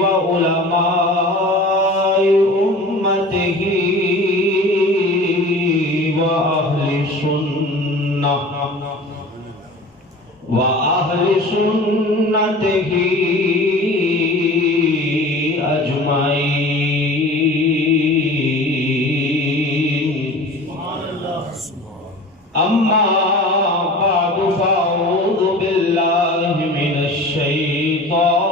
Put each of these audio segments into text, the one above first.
وعلماء أمته وأهل سنته أجمعين. أما بعد فأعوذ بالله من الشيطان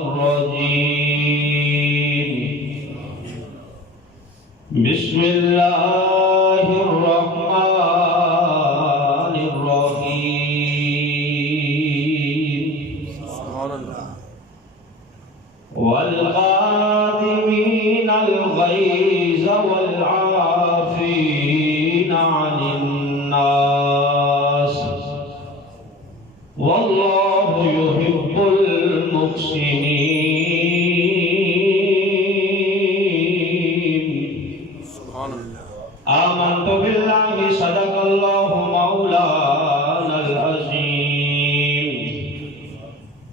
الرجيم. بسم الله الرحمن الرحيم. والقادمين الغيظ والعافين عن الناس والله يحب المحسنين. آمنت بالله صدق الله مولانا العظيم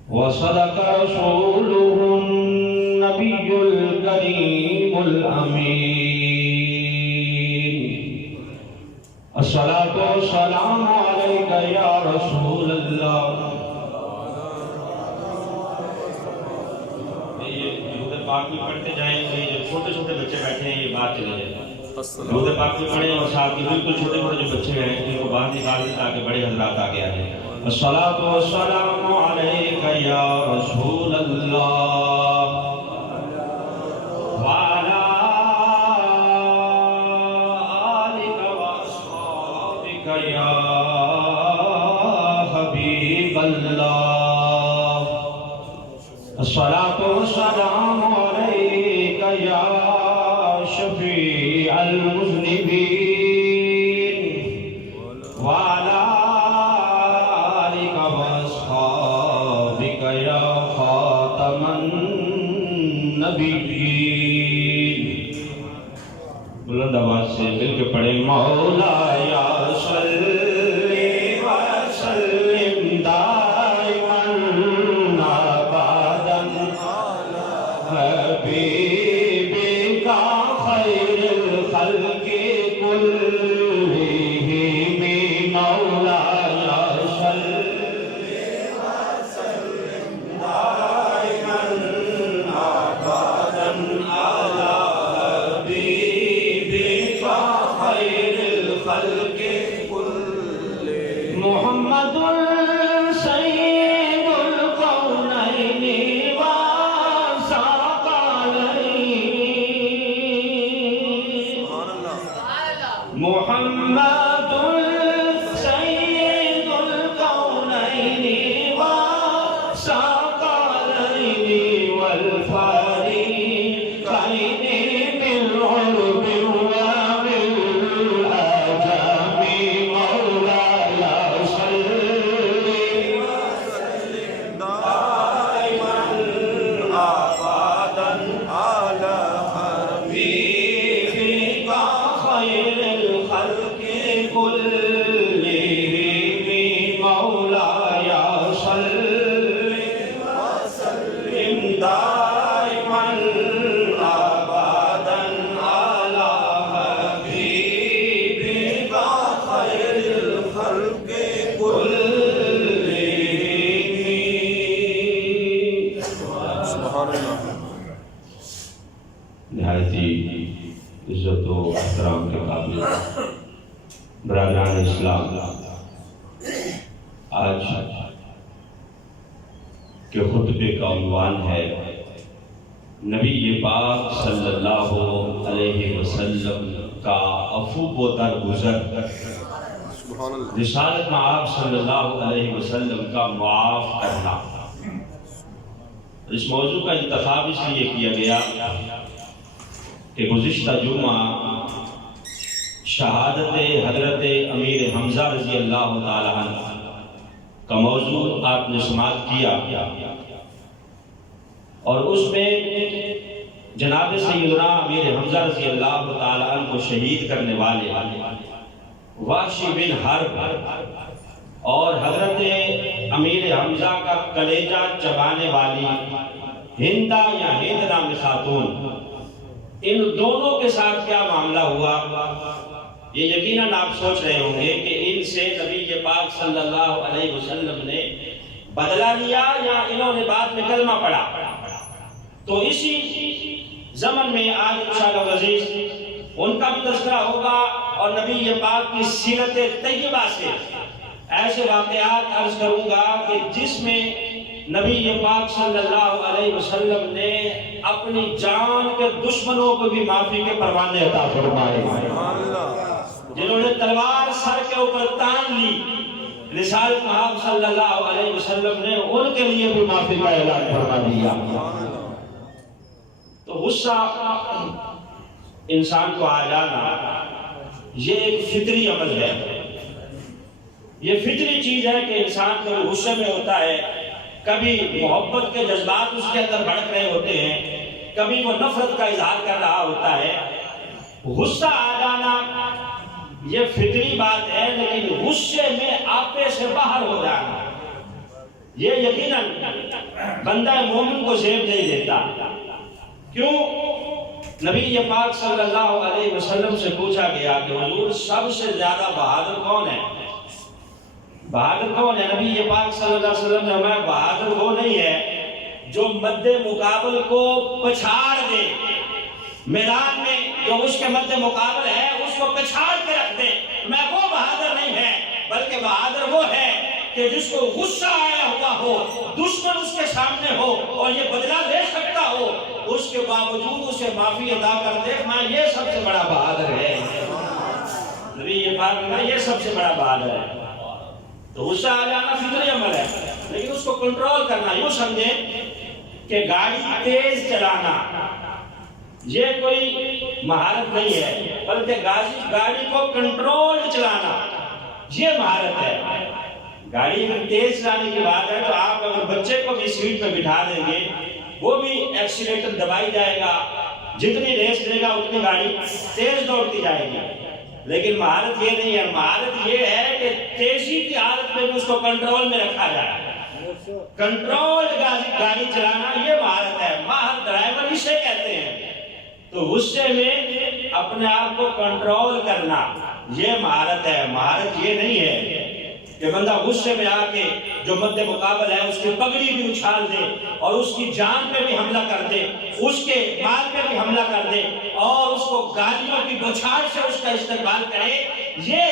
وصدق رسوله النبي الكريم الأمين. الصلاة والسلام عليك يا رسول الله. یہ درود پاک بھی پڑھتے جائیں گے. جو چھوٹے چھوٹے بچے بیٹھے ہیں یہ باہر چلے جائیں. درود پاک بھی پڑھیں اور ساتھ ہی بالکل چھوٹے چھوٹے جو بچے ہیں ان کو باہر نکال دیں تاکہ بڑے حضرات آگے آ جائیں. الصلاۃ والسلام علیک یا رسول اللہ وعلی آلک واصحابک یا حبیب اللہ. الصلاۃ والسلام علیک یا شفیع المذنبین وعلی آلک واصحابک یا خاتم النبیین. بلند آواز سے مل کے پڑھیں. مولا یا صلی وسلم دائما ابدا حبیبک خیر الخلق كلهم. مولا یا صلی وسلم دائما ابدا على حبیبک خیر الخلق كلهم. محمد سید الکونین والثقلین. محمد سید الکونین والثقلین والفریقین بالعرب وبالعجم. مولاي صل وسلم دائما ابدا على حبيبك خير الخلق كلهم. مولاي صل وسلم دائما ابدا على حبيبك خير الخلق كلهم. سبحان اللہ. نہایت ہی عزت و احترام کے قابل برادران اسلام، آج کے خطبے کا عنوان ہے نبی پاک صلی اللہ علیہ وسلم کا عفو و درگزر. سبحان اللہ. رسالت میں آپ صلی اللہ علیہ وسلم کا معاف کرنا. اس موضوع کا انتخاب اس لیے کیا گیا کہ گزشتہ جمعہ شہادت حضرت امیر حمزہ رضی اللہ تعالیٰ عنہ کا موضوع آپ نے سماعت کیا اور اس میں جناب سیدنا امیر حمزہ رضی اللہ تعالیٰ عنہ کو شہید کرنے والے وحشی بن حرب اور حضرت امیر حمزہ کا کلیجہ چبانے والی ہندا یا ہند نامی خاتون، ان دونوں کے ساتھ کیا معاملہ ہوا؟ یہ یقیناً آپ سوچ رہے ہوں گے کہ ان سے نبی پاک صلی اللہ علیہ وسلم نے بدلہ لیا یا انہوں نے بعد میں کلمہ پڑھا۔ تو اسی زمن میں آج انشاءاللہ عزیز ان کا بھی تذکرہ ہوگا، اور نبی پاک کی سیرت طیبہ سے ایسے واقعات عرض کروں گا کہ جس میں نبی پاک صلی اللہ علیہ وسلم نے اپنی جان کے دشمنوں کو بھی معافی کے پروانے عطا فرمائے، جنہوں نے تلوار سر کے اوپر تان لی، رسالت محمد صلی اللہ علیہ وسلم نے ان کے لیے بھی معافی کا اعلان فرما دیا۔ تو غصہ انسان کو آ جانا یہ ایک فطری عمل ہے، یہ فطری چیز ہے کہ انسان کبھی غصے میں ہوتا ہے، کبھی محبت کے جذبات اس کے اندر بھڑک رہے ہوتے ہیں، کبھی وہ نفرت کا اظہار کر رہا ہوتا ہے۔ غصہ آ جانا یہ فطری بات ہے، لیکن غصے میں آپے سے باہر ہو جانا یہ یقیناً بندہ مومن کو زیب نہیں دیتا۔ کیوں؟ نبی پاک صلی اللہ علیہ وسلم سے پوچھا گیا کہ حضور سب سے زیادہ بہادر کون ہے؟ بہادر کون ہے؟ نبی پاک صلی اللہ علیہ وسلم نے فرمایا بہادر وہ نہیں ہے جو مد مقابل کو پچھاڑ دے، میدان میں جو اس کے مد مقابل ہے اس کو پچھاڑ کے رکھ دے، میں وہ بہادر نہیں ہے، بلکہ بہادر وہ ہے کہ جس کو غصہ آیا ہوا ہو، دشمن اس کے سامنے ہو اور یہ بدلہ لے سکتا ہو، اس کے باوجود اسے معافی عطا کر دے، میں یہ سب سے بڑا بہادر ہے۔ نبی پاک میں یہ سب سے بڑا بہادر ہے۔ تو غصہ آ جانا فطری عمل ہے، لیکن اس کو کنٹرول کرنا، یوں سمجھیں کہ گاڑی تیز چلانا یہ کوئی مہارت نہیں ہے، بلکہ گاڑی کو کنٹرول چلانا یہ مہارت ہے۔ گاڑی میں تیز چلانے کی بات ہے تو آپ اگر بچے کو بھی سیٹ پہ بٹھا دیں گے وہ بھی ایکسیلیٹر دبائی جائے گا، جتنی ریس دے گا اتنی گاڑی تیز دوڑتی جائے گی، لیکن مہارت یہ نہیں ہے۔ مہارت یہ ہے کہ تیزی کی حالت میں بھی اس کو کنٹرول میں رکھا جائے، کنٹرول گاڑی چلانا یہ مہارت ہے، ماہر ڈرائیور اسے کہتے ہیں۔ تو غصے میں اپنے آپ کو کنٹرول کرنا یہ مہارت ہے۔ مہارت یہ نہیں ہے کہ بندہ غصے میں آ کے جو مد مقابل ہے اس کی پگڑی بھی اچھال دے اور اس کی جان پہ بھی حملہ کر دے، اس کے مال پہ بھی حملہ کر دے اور اس کو گالیوں کی بوچھاڑ سے اس کا استقبال کرے، یہ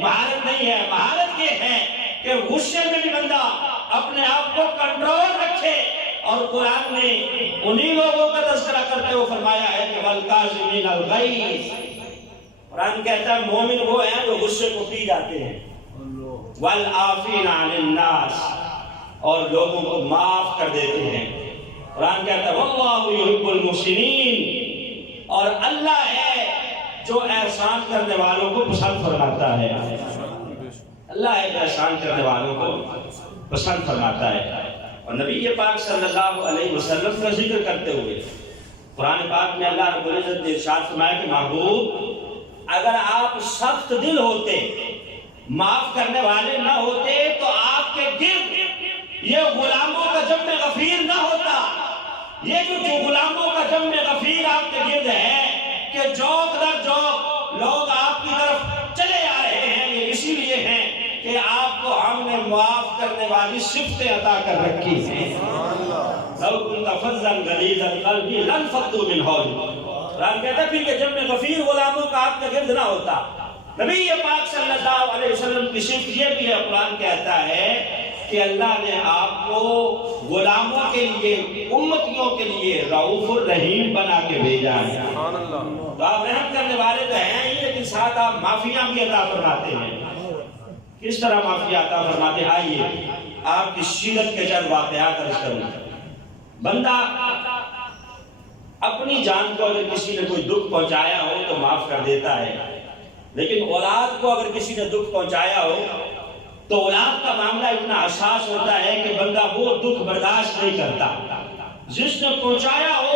مہارت نہیں ہے۔ مہارت یہ ہے کہ غصے میں بھی بندہ اپنے آپ کو کنٹرول رکھے، اور قرآن نے انہی لوگوں کا تذکرہ کرتے ہوئے فرمایا ہے کہ وَالْقَاظِمِينَ الْغَيْظَ، قرآن کہتا ہے مومن وہ ہیں جو غصے کو پی جاتے ہیں، وَالْعَافِينَ عَنِ النَّاسِ، اور لوگوں کو معاف کر دیتے ہیں۔ قرآن کہتا ہے وَاللَّهُ يُحِبُّ الْمُحْسِنِينَ، اور اللہ ہے جو احسان کرنے والوں کو پسند فرماتا ہے۔ اللہ ہے جو احسان کرنے والوں کو پسند فرماتا ہے۔ اور نبی پاک صلی اللہ علیہ وسلم کا ذکر کرتے ہوئے قرآن پاک میں اللہ رب العزت نے ارشاد فرمایا کہ محبوب اگر آپ سخت دل ہوتے، معاف کرنے والے نہ ہوتے تو آپ کے گرد یہ غلاموں کا جمع غفیر نہ ہوتا۔ یہ جو غلاموں کا جمع غفیر آپ کے گرد ہے کہ جوک در جوک لوگ آپ کی طرف چلے آ رہے ہیں، یہ اسی لیے ہیں کہ آپ کو ہم نے معاف کرنے والی صفتیں عطا کر رکھی ہیں۔ لو كنت فظا غلیظ القلب لانفضوا من حولك، قرآن کہتا ہے پھر کہ جمع غفیر غلاموں کا آپ کے گرد نہ ہوتا۔ نبی پاک صلی اللہ علیہ وسلم کی صفت یہ بھی ہے، قرآن کہتا ہے کہ اللہ نے آپ کو غلاموں کے لیے، امتیوں کے لیے رؤوف الرحیم بنا کے بھیجا ہے۔ تو آپ رحم کرنے والے تو ہیں ہی، لیکن ساتھ آپ معافیاں بھی عطا فرماتے ہیں۔ کس طرح معافی عطا فرماتے ہیں؟ آئیے آپ کی سیرت کے چند واقعات عرض کروں۔ بندہ اپنی جان کو اگر کسی نے کوئی دکھ پہنچایا ہو تو معاف کر دیتا ہے، لیکن اولاد کو اگر کسی نے دکھ پہنچایا ہو تو اولاد کا معاملہ اتنا حساس ہوتا ہے کہ بندہ وہ دکھ برداشت نہیں کرتا۔ جس نے پہنچایا ہو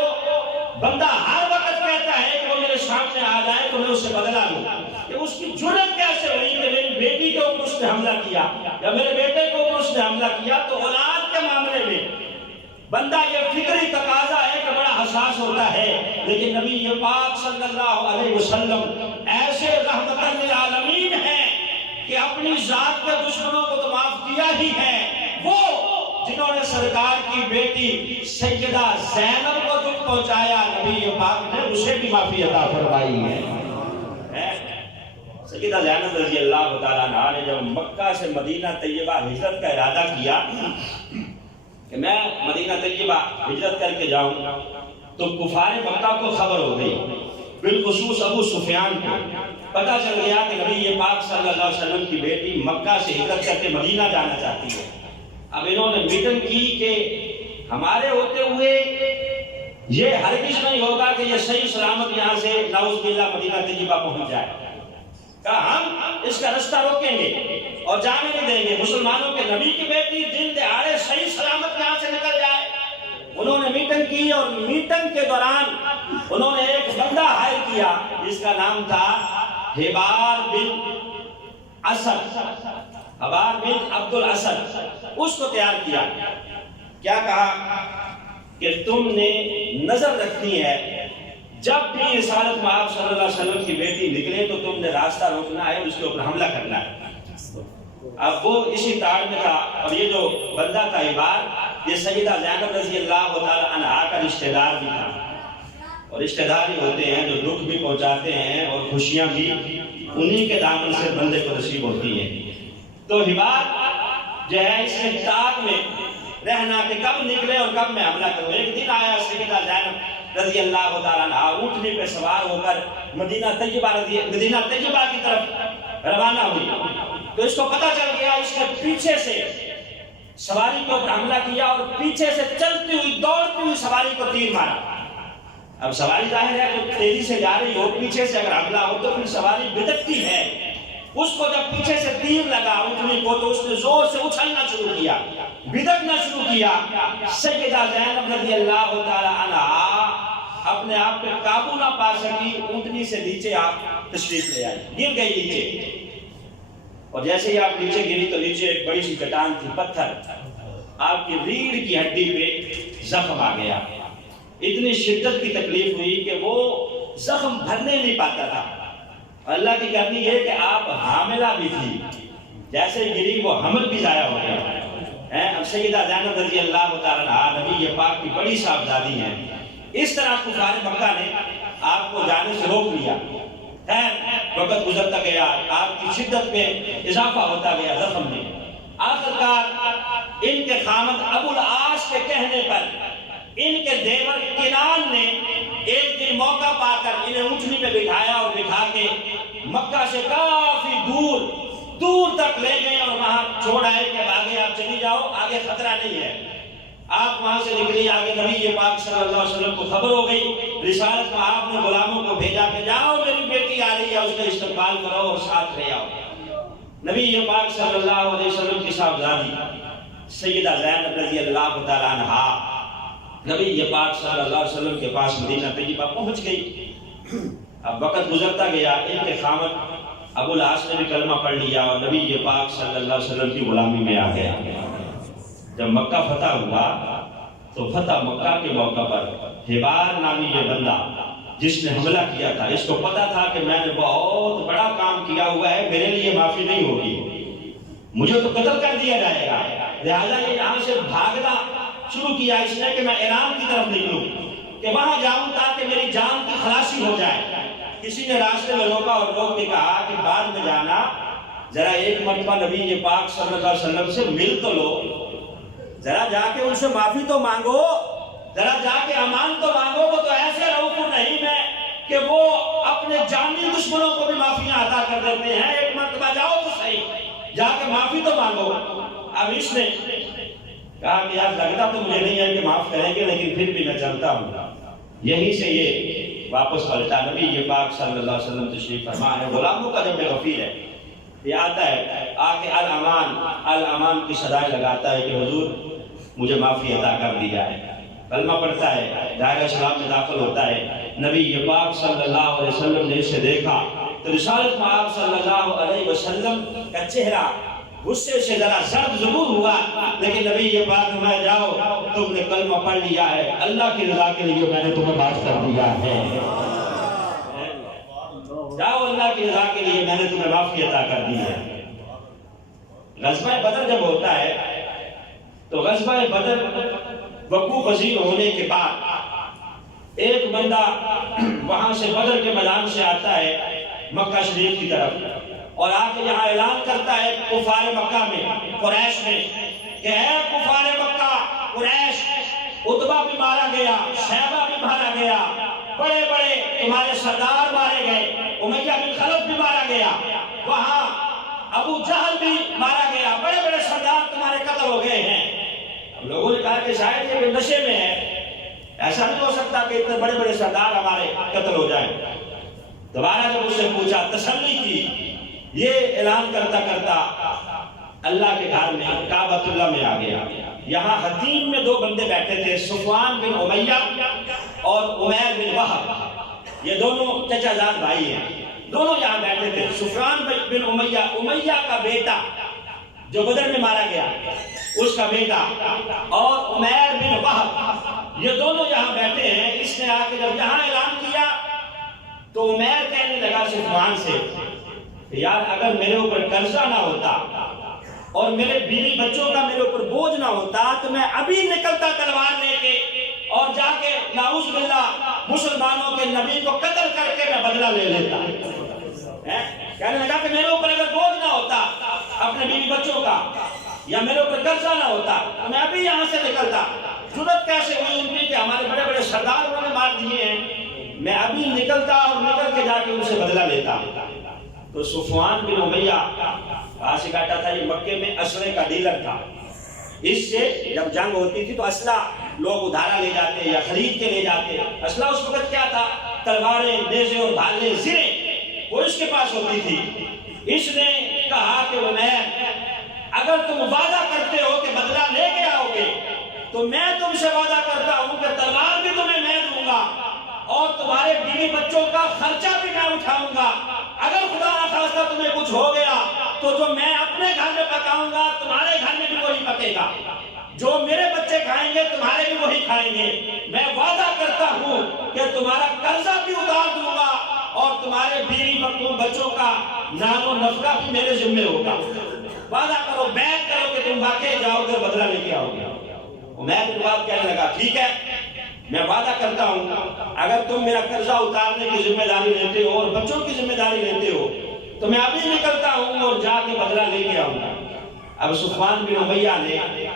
بندہ ہر وقت کہتا ہے کہ وہ میرے سامنے آ جائے تو میں اسے بدلا لوں، کہ اس کی جرت کیسے ہوئی کہ میری بیٹی کے اوپر اس نے حملہ کیا یا میرے بیٹے کے اوپر اس نے حملہ کیا، تو اولاد کے معاملے میں بندہ یہ فکری تقاضا ہے کہ بڑا حساس ہوتا ہے، لیکن نبی یہ پاک صلی اللہ علیہ وسلم ایسے رحمت للعالمین ہیں کہ اپنی ذات کے دشمنوں کو تو معاف کیا ہی ہے، وہ جنہوں نے سرکار کی بیٹی سیدہ زینب کو دکھ پہنچایا، نبی پاک نے اسے بھی معافی عطا فرمائی ہے۔ سیدہ زینب رضی اللہ تعالیٰ عنہ نے جب مکہ سے مدینہ طیبہ ہجرت کا ارادہ کیا کہ میں مدینہ طیبہ ہجرت کر کے جاؤں، تو کفار مکہ کو خبر ہو گئی، بالخصوص ابو سفیان کو پتہ چل گیا کہ نبی پاک صلی اللہ علیہ وسلم کی بیٹی مکہ سے ہجرت کر کے مدینہ جانا چاہتی ہے۔ اب انہوں نے میٹنگ کی کہ ہمارے ہوتے ہوئے یہ ہرگز نہیں ہوگا کہ یہ صحیح سلامت یہاں سے نعوذ باللہ مدینہ طیبہ پہنچ جائے، کہا ہم اس کا رستہ روکیں گے اور جانے نہیں دیں گے، مسلمانوں کے نبی کی بیٹی دن دہاڑے صحیح سلامت یہاں سے نکل جائے۔ انہوں نے میٹنگ کی اور میٹنگ کے دوران انہوں نے ایک بندہ ہائر کیا جس کا نام تھا حبار بن اسد، حبار بن عبد الاسد، اس کو تیار کیا۔ کیا کہا کہ تم نے نظر رکھنی ہے جب بھی رسالت میں آپ صلی اللہ علیہ وسلم کی بیٹی نکلے تو تم نے راستہ روکنا ہے، اس کے اوپر حملہ کرنا ہے۔ اب وہ اسی تاڑ میں تھا، اور یہ جو بندہ تھا عبار، یہ سیدہ زینب رضی اللہ تعالی عنہا کا رشتہ دار بھی تھا، اور رشتہ دار ہی ہوتے ہیں جو دکھ بھی پہنچاتے ہیں اور خوشیاں بھی انہی کے دامن سے بندے کو نصیب ہوتی ہیں۔ تو عبار جو ہے اس اطاعت میں رہنا کہ کب نکلے اور کب میں حملہ کروں۔ ایک دن آیا سیدہ زینب رضی اللہ تعالیٰ عنہ اونٹنی پہ سوار ہو کر مدینہ طیبہ کی طرف روانہ ہوئی، تو اس کو پتہ چل گیا، اس نے پیچھے سے سواری کو حملہ کیا اور پیچھے سے چلتی ہوئی دوڑتی ہوئی سواری کو تیر مارا۔ اب سواری ظاہر ہے جو تیزی سے جا رہی ہو، پیچھے سے اگر حملہ ہو تو پھر سواری بھٹکتی ہے، اس کو جب پیچھے سے تیر لگا اونٹنی کو تو اس نے زور سے اچھلنا شروع کیا، بھٹکنا شروع کیا۔ سیدہ زینب رضی اللہ تعالی عنہا اپنے آپ پہ قابو نہ پا سکی، اونٹنی سے نیچے آپ تشریف لے آئی، گر گئی نیچے، اور جیسے ہی آپ نیچے گری تو نیچے ایک بڑی سی چٹان تھی، پتھر، آپ کی ریڑھ کی ہڈی پہ زخم آ گیا۔ اتنی شدت کی تکلیف ہوئی کہ وہ زخم بھرنے نہیں پاتا تھا۔ اللہ کی کرنی یہ کہ آپ حاملہ بھی تھی، جیسے گری وہ حمل بھی ضائع ہو گیا۔ اب سیدہ زینب رضی اللہ تعالیٰ عنہا نبی پاک کی بڑی صاحبزادی ہیں، اس طرح کفار مکہ نے آپ کو جانے سے روک لیا۔ وقت گزرتا گیا، آپ کی شدت میں اضافہ ہوتا گیا، زخم میں۔ آخرکار ان کے خامد ابو العاص کے کہنے پر ان کے دیور کنان نے ایک دن موقع پا کر انہیں اونٹنی پہ بٹھایا اور بٹھا کے مکہ سے کافی دور تک لے گئے اور وہاں چھوڑ آئے کہ آگے آپ چلی جاؤ، آگے خطرہ نہیں ہے۔ آپ وہاں سے نکلی، آگے نبی پاک صلی اللہ علیہ وسلم کو خبر ہو گئی، رسالت میں آپ نے غلاموں کو بھیجا کہ جاؤ میری بیٹی آ رہی ہے، اس کا استقبال کرو اور ساتھ لے آؤ۔ نبی پاک صلی اللہ علیہ وسلم کی صاحبزادی سیدہ زینب رضی اللہ تعالی عنہا نبی پاک صلی اللہ علیہ وسلم کے پاس مدینہ طیبہ پہنچ گئی۔ اب وقت گزرتا گیا، ان کے خامد ابو العاص نے بھی کلمہ پڑھ لیا اور نبی پاک صلی اللہ علیہ وسلم کی غلامی میں آ گیا۔ جب مکہ فتح ہوا تو فتح مکہ کے موقع پر حبار نامی یہ بندہ جس نے حملہ کیا تھا، اس کو پتا تھا کہ میں نے بہت بڑا کام کیا ہوا ہے، میرے لیے معافی نہیں ہوگی، مجھے تو قتل کر دیا جائے گا، لہذا یہ یہاں سے بھاگنا شروع کیا اس نے کہ میں ایران کی طرف نکلوں، کہ وہاں جاؤں تاکہ میری جان کی خلاصی ہو جائے۔ کسی نے راستے میں روکا اور روک کے کہا کہ بعد میں جانا، ذرا ایک مرتبہ نبی پاک صلی اللہ علیہ وسلم سے مل تو لو، ذرا جا کے ان سے معافی تو مانگو، ذرا جا کے امان تو مانگو۔ وہ تو ایسے رؤوف الرحیم ہے کہ وہ اپنے جانی دشمنوں کو بھی معافیاں عطا کر دیتے ہیں، ایک مرتبہ جاؤ تو صحیح، جا کے معافی تو مانگو۔ اب اس نے کہا کہ یار لگتا تو مجھے نہیں ہے کہ معاف کریں گے، لیکن پھر بھی میں چلتا ہوں۔ یہیں سے یہ واپس پلٹا، نبی پاک صلی اللہ علیہ وسلم تشریف فرما ہے، غلاموں کا جب غفیر ہے، یہ آتا ہے آ کے الامان کی صدائیں لگاتا ہے کہ حضور مجھے معافی عطا کر دی جائے، کلمہ پڑھتا ہے، دائرہ اسلام میں داخل ہوتا ہے۔ نبی پاک صلی اللہ علیہ وسلم نے اسے دیکھا تو رسالت میں آپ صلی اللہ علیہ وسلم کا چہرہ غصے سے ذرا زرد ضرور ہوا، لیکن نبی یہ بات فرمایا جاؤ تم نے کلمہ پڑھ لیا ہے، اللہ کی رضا کے لیے میں نے تمہیں معاف کر دیا ہے، جاؤ اللہ کی رضا کے لیے میں نے تمہیں معافی عطا کر دی ہے۔ غزوہ بدر جب ہوتا ہے تو غزوہ بدر وقوع پذیر ہونے کے بعد ایک بندہ وہاں سے بدر کے میدان سے آتا ہے مکہ شریف کی طرف، اور آ کے یہاں اعلان کرتا ہے کفار مکہ میں، قریش میں، کہ اے کفار مکہ قریش، عتبہ بھی مارا گیا، شیبہ بھی مارا گیا، بڑے بڑے تمہارے سردار مارے گئے، امیہ بن خلف بھی مارا گیا، وہاں ابو جہل بھی مارا گیا، بڑے بڑے سردار تمہارے قتل ہو گئے ہیں۔ لوگوں نے کہا کہ شاید یہ نشے میں ہے، ایسا نہیں ہو سکتا کہ اتنے بڑے بڑے سردار ہمارے قتل ہو جائیں۔ دوبارہ جب اس سے پوچھا، تسلی کی، یہ اعلان کرتا کرتا اللہ کے گھر میں کعبۃ اللہ میں آ گیا۔ یہاں حتیم میں دو بندے بیٹھے تھے، صفوان بن امیہ اور عمیر بن وہب، یہ دونوں چچا زاد بھائی ہیں، دونوں یہاں بیٹھے تھے۔ صفوان بن امیہ کا بیٹا جو بدر میں مارا گیا اس کا بیٹا، اور عمیر بن وہب، یہ دونوں یہاں بیٹھے ہیں۔ اس نے آ کے جب یہاں اعلان کیا تو عمیر کہنے لگا صفوان سے، یار اگر میرے اوپر قرضہ نہ ہوتا اور میرے بیوی بچوں کا میرے اوپر بوجھ نہ ہوتا تو میں ابھی نکلتا تلوار لے کے اور جا کے نعوذ باللہ مسلمانوں کے نبی کو قتل کر کے میں بدلہ لے لیتا۔ کہنے لگا کہ میرے اوپر اگر بوجھ نہ ہوتا اپنے بیوی بچوں کا، یا میرے اوپر قرضہ نہ ہوتا تو میں ابھی یہاں سے نکلتا۔ جرأت کیسے ہوئی ان کی کہ ہمارے بڑے بڑے سردار انہوں نے مار دیے ہیں، میں ابھی نکلتا اور نکل کے جا کے ان سے بدلہ لیتا۔ تو صفوان بن امیہ کہاں سے بیٹھا تھا؟ یہ مکے میں اسلحے کا ڈیلر تھا۔ اس سے جب جنگ ہوتی تھی تو اسلحہ لوگ ادھارا لے جاتے یا خرید کے لے جاتے۔ اسلحہ اس وقت کیا تھا؟ تلواریں، نیزے اور بھالے، زریں، وہ اس کے پاس ہوتی تھی۔ اس نے کہا کہ عمیر، اگر تم وعدہ کرتے ہو کہ بدلہ لے کے آؤ گے تو میں تم سے وعدہ کرتا ہوں کہ تلوار بھی تمہیں میں دوں گا اور تمہارے بیوی بچوں کا خرچہ بھی میں اٹھاؤں گا۔ اگر خدا نخواستہ تمہیں کچھ ہو گیا تو جو میں اپنے گھر میں پکاؤں گا تمہارے گھر میں بھی وہی پکے گا، جو میرے بچے کھائیں گے تمہارے بھی وہی کھائیں گے۔ میں وعدہ کرتا ہوں کہ تمہارا قرضہ بھی اتار دوں گا اور تمہارے بیوی بچوں کا نان و نفقہ بھی میرے ذمہ ہوگا۔ وعدہ کرو، بیعت کرو کہ تم واقعی جاؤ گے بدلہ لے کے آؤ گے۔ عمیر بن وہب کہنے لگا، ٹھیک ہے، میں وعدہ کرتا ہوں اگر تم میرا قرضہ اتارنے کی ذمہ داری لیتے ہو اور بچوں کی ذمہ داری لیتے ہو تو میں ابھی نکلتا ہوں اور جا کے بدلہ لے کے آؤں گا۔ اب صفوان بن امیہ نے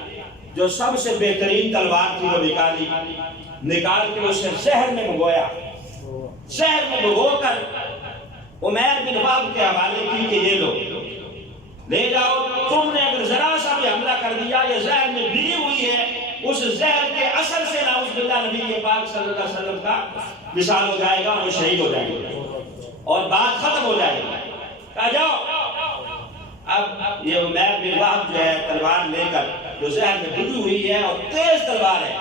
جو سب سے بہترین تلوار تھی وہ نکال کے اسے زہر میں بھگویا، زہر میں بھگو کر عمیر بن وہب کے حوالے کی کہ یہ لو، لے جاؤ، تم نے اگر ذرا سا بھی حملہ کر دیا، یہ زہر میں بھیگی ہوئی ہے، اس زہر کے اثر سے نعوذ باللہ نبی پاک صلی اللہ علیہ وسلم کا وصال ہو جائے گا اور شہید ہو جائے گا اور بات ختم ہو جائے گی۔ کہا جاؤ۔ اب یہ عمیر بن وہب جو ہے تلوار لے کر جو زہر میں بھیگی ہوئی ہے اور تیز تلوار ہے،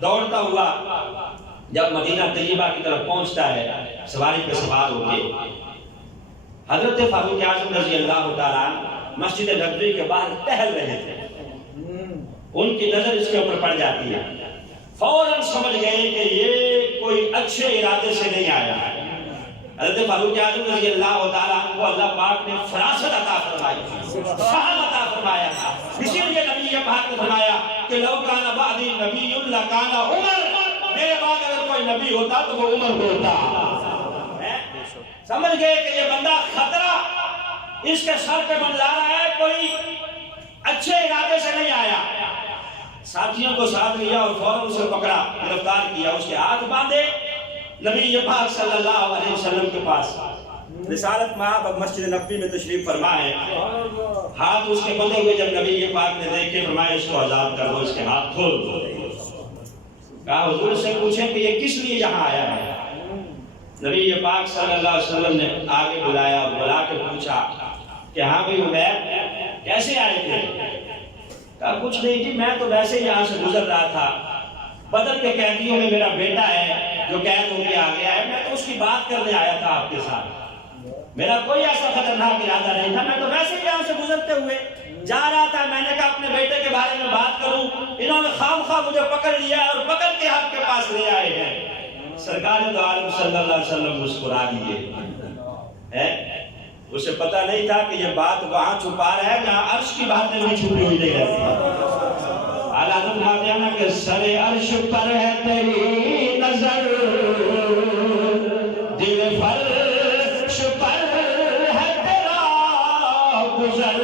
دوڑتا ہوا جب مدینہ طیبہ کی طرف پہنچتا ہے سواری پہ سوار ہو کے، حضرت فاروق اعظم رضی اللہ تعالیٰ مسجد نبوی کے باہر ٹہل رہے تھے، ان کی نظر اس کے اوپر پڑ جاتی ہے، فوراً سمجھ گئے کہ یہ کوئی اچھے ارادے سے نہیں آیا ہے۔ حضرت فاروق اعظم رضی اللہ تعالیٰ کو اللہ پاک نے فراست عطا فرمائی، فہم عطا فرمایا تھا، اسی لیے نبی پاک نے فرمایا کہ لو کان بعدی نبی لکان عمر، میرے بعد اگر کوئی نبی ہوتا تو وہ عمر ہوتا۔ سمجھ گئے کہ یہ بندہ خطرہ اس کے سر پہ منڈلا رہا ہے، کوئی اچھے ارادے سے نہیں آیا۔ ساتھیوں کو ساتھ لیا اور فوراً اسے پکڑا، گرفتار کیا، اس کے ہاتھ باندھے نبی پاک صلی اللہ علیہ وسلم کے پاس۔ رسالت میں آپ اب مسجد نبوی میں تشریف فرما ہے، ہاتھ اس کے بندھے ہوئے جب نبی پاک نے دیکھے فرمایا اس کو آزاد کر دو، اس کے ہاتھ کھول دو۔ کہا حضور سے پوچھیں کہ یہ کس لیے یہاں آیا ہے؟ نبی پاک صلی اللہ علیہ وسلم نے آگے بلایا، بلا کے پوچھا کہ ہاں بھئی عمیر کیسے آئے تھے؟ کہا کچھ نہیں جی، میں تو ویسے یہاں سے گزر رہا تھا، بدر کے قیدیوں میں میرا بیٹا ہے جو قید ہو کے آ گیا ہے، میں تو اس کی بات کرنے آیا تھا آپ کے ساتھ۔ میرا کوئی ایسا خطرناک ارادہ نہیں تھا، میں تو ویسے ہی یہاں سے گزرتے ہوئے جا رہا تھا، میں نے کہا اپنے بیٹے کے بارے میں بات کروں، انہوں نے خام خواہ مجھے پکڑ لیا اور پکڑ کے آپ کے پاس لے آئے ہیں۔ سرکار دو عالم صلی اللہ علیہ وسلم مسکرا دیے، اسے پتہ نہیں تھا کہ یہ بات وہاں چھپا رہا ہے جہاں عرش کی باتیں بھی چھپی ہوئی نہیں رہتی۔ اعلیٰ فرماتے ہیں نا کہ سر عرش پر ہے تیری نظر، دل فرش پر ہے تیرا گزر،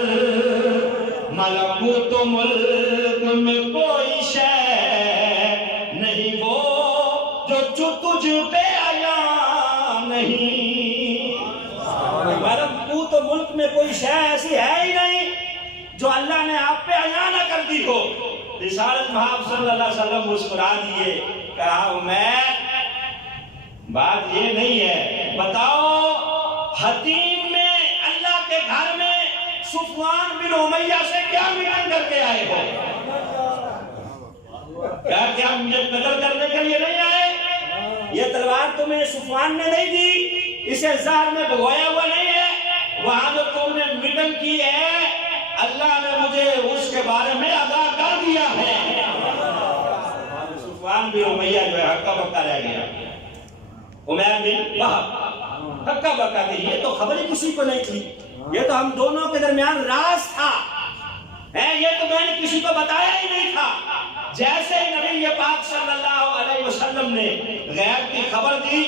ملکوت و ملک میں کوئی شے نہیں وہ جو تجھ پہ آیا نہیں۔ ملکوت و ملک میں کوئی شے ایسی ہے ہی نہیں جو اللہ نے آپ پہ عیاں نہ کر دی ہو۔ رسالت محمد صلی اللہ علیہ وسلم مسکرا دیے، کہا عمیر بات یہ نہیں ہے، بتاؤ حتیم میں اللہ کے گھر میں صفوان بن امیہ سے کیا میٹنگ کر کے آئے ہو؟ کیا مجھے قتل کرنے کے لیے نہیں آئے؟ یہ تلوار تمہیں صفوان نے نہیں دی، اسے زہر میں بھگویا ہوا نہیں ہے، وہاں جو تم نے میٹنگ کی ہے اللہ نے مجھے اس کے بارے میں آگاہ کر دیا ہے۔ صفوان بن امیہ جو ہے ہکا بکا رہ گیا، عمیر بن وہب ہکا بکا تھی، یہ تو خبر ہی کسی کو نہیں تھی، یہ تو ہم دونوں کے درمیان راز تھا، یہ تو میں نے کسی کو بتایا ہی نہیں تھا۔ جیسے نبی پاک صلی اللہ علیہ وسلم نے غیب کی خبر دی،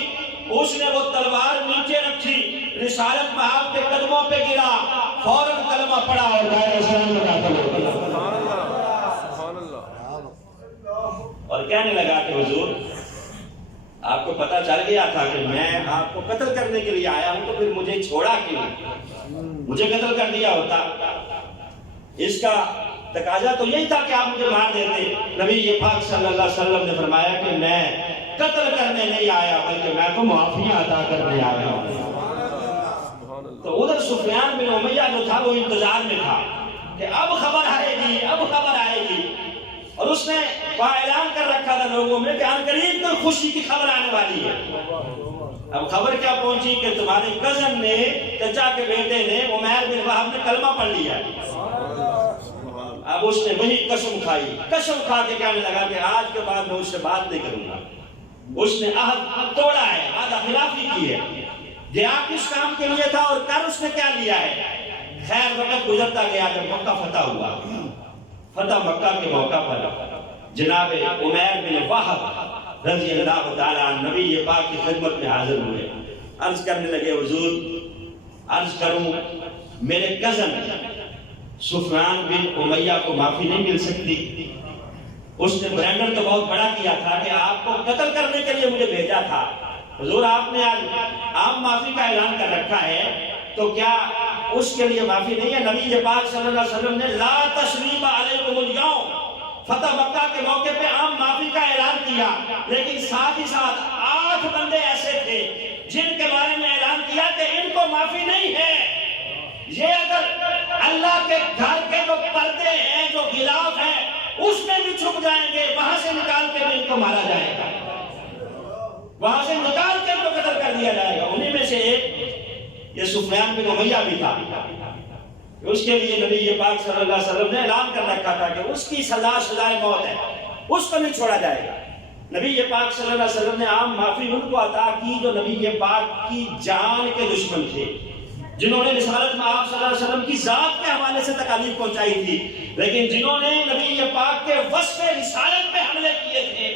اس نے وہ تلوار نیچے رکھی، رسالت محب کے قدموں پہ گرا، فوراً کلمہ پڑھا اور دائرہ اسلام میں داخل ہو گیا۔ سبحان اللہ۔ اور کہنے لگا کہ حضور آپ کو پتہ چل گیا تھا کہ میں آپ کو قتل کرنے کے لیے آیا ہوں، تو پھر مجھے چھوڑا کیوں؟ مجھے قتل کر دیا ہوتا۔ اس کا تقاضا تو یہی تھا کہ آپ مجھے مار دیتے۔ نبی پاک صلی اللہ علیہ وسلم نے فرمایا کہ میں قتل کرنے نہیں آیا بلکہ میں تو معافیاں عطا کرنے آیا ہوں۔ تو ادھر سفیان بن امیہ جو تھا وہ انتظار میں تھا کہ اب خبر آئے گی، اب خبر آئے گی، اور اس نے وہاں اعلان کر رکھا تھا لوگوں میں کہ عنقریب کوئی خوشی کی خبر آنے والی ہے۔ اب خبر کیا پہنچی کہ تمہارے کزن نے، چچا کے بیٹے نے، عمیر بن وہب نے کلمہ پڑھ لیا۔ اب اس نے وہی قسم کھائی، قسم کھا کے کہنے لگا کہ آج کے بعد میں اس سے بات نہیں کروں گا۔ اس نے عہد توڑا ہے، وعدہ خلافی کی ہے۔ گیا کس کام کے لیے تھا اور کر اس نے کیا لیا ہے؟ خیر وقت گزرتا گیا، جب مکہ فتح ہوا، فتح مکہ کے موقع پر جناب عمیر بن وہب رضی اللہ تعالیٰ عنہ نبی پاک کی خدمت میں حاضر ہوئے، عرض کرنے لگے حضور عرض کروں میرے کزن سفیان بن امیہ کو معافی نہیں مل سکتی؟ اس نے برانڈر تو بہت بڑا کیا تھا کہ آپ کو قتل کرنے کے لیے مجھے بھیجا تھا، حضور آپ نے آج عام معافی کا اعلان کر رکھا ہے، تو کیا اس کے لیے معافی نہیں ہے؟ نبی پاک صلی اللہ علیہ وسلم نے لا تثریب علیکم اليوم، فتح مکہ کے موقع پہ عام معافی کا اعلان کیا، لیکن ساتھ ہی ساتھ 8 بندے ایسے تھے جن کے بارے میں اعلان کیا کہ ان کو معافی نہیں ہے، یہ اگر اللہ کے گھر کے جو پردے ہیں، جو غلاف ہیں، اس میں بھی چھپ جائیں گے، وہاں سے نکال کے بھی ان کو مارا جائے گا، وہاں سے نکال کے ان کو قتل کر دیا جائے گا۔ انہی میں سے ایک یہ سفیان بن امیہ بھی تھا، اس کے لیے نبی پاک صلی اللہ علیہ وسلم نے اعلان کر رکھا تھا کہ اس کی سزا سزائے موت ہے، اس کو نہیں چھوڑا جائے گا۔ نبی پاک صلی اللہ علیہ وسلم نے عام معافی ان کو عطا کی جو نبی پاک کی جان کے دشمن تھے، جنہوں نے رسالت میں آپ صلی اللہ علیہ وسلم کی ذات کے حوالے سے تکالیف پہنچائی تھی، لیکن جنہوں نے نبی پاک کے وصف رسالت پہ حملے کیے تھے،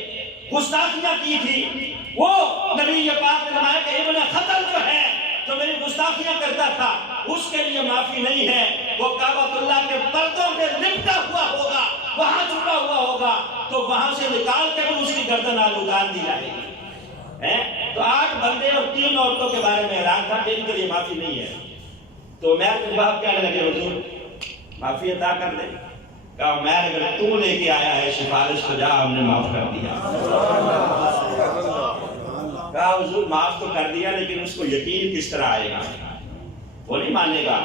گستاخیاں کی تھی، وہ نبی پاک نے فرمایا کہ ابن خطل جو ہے جو میری گستاخیاں کرتا تھا اس کے لیے معافی نہیں ہے، وہ کعبۃ اللہ کے پردوں میں لپٹا ہوا ہوگا، وہاں چھپا ہوا ہوگا، تو وہاں سے نکال کے بھی اس کی گردن آج اتار دی جائے گی۔ تو 8 بندے اور 3 عورتوں کے بارے میں اعلان تھا کہ ان کے لیے معافی نہیں ہے۔ تو عمیر بن وہب کہنے لگے حضور معافی عطا کر دیں۔ کہا عمیر اگر تو لے کے آیا ہے سفارش تو جا، ہم نے معاف کر دیا۔ کہا حضور معاف تو کر دیا لیکن اس کو یقین کس طرح آئے گا، وہ نہیں مانے گا۔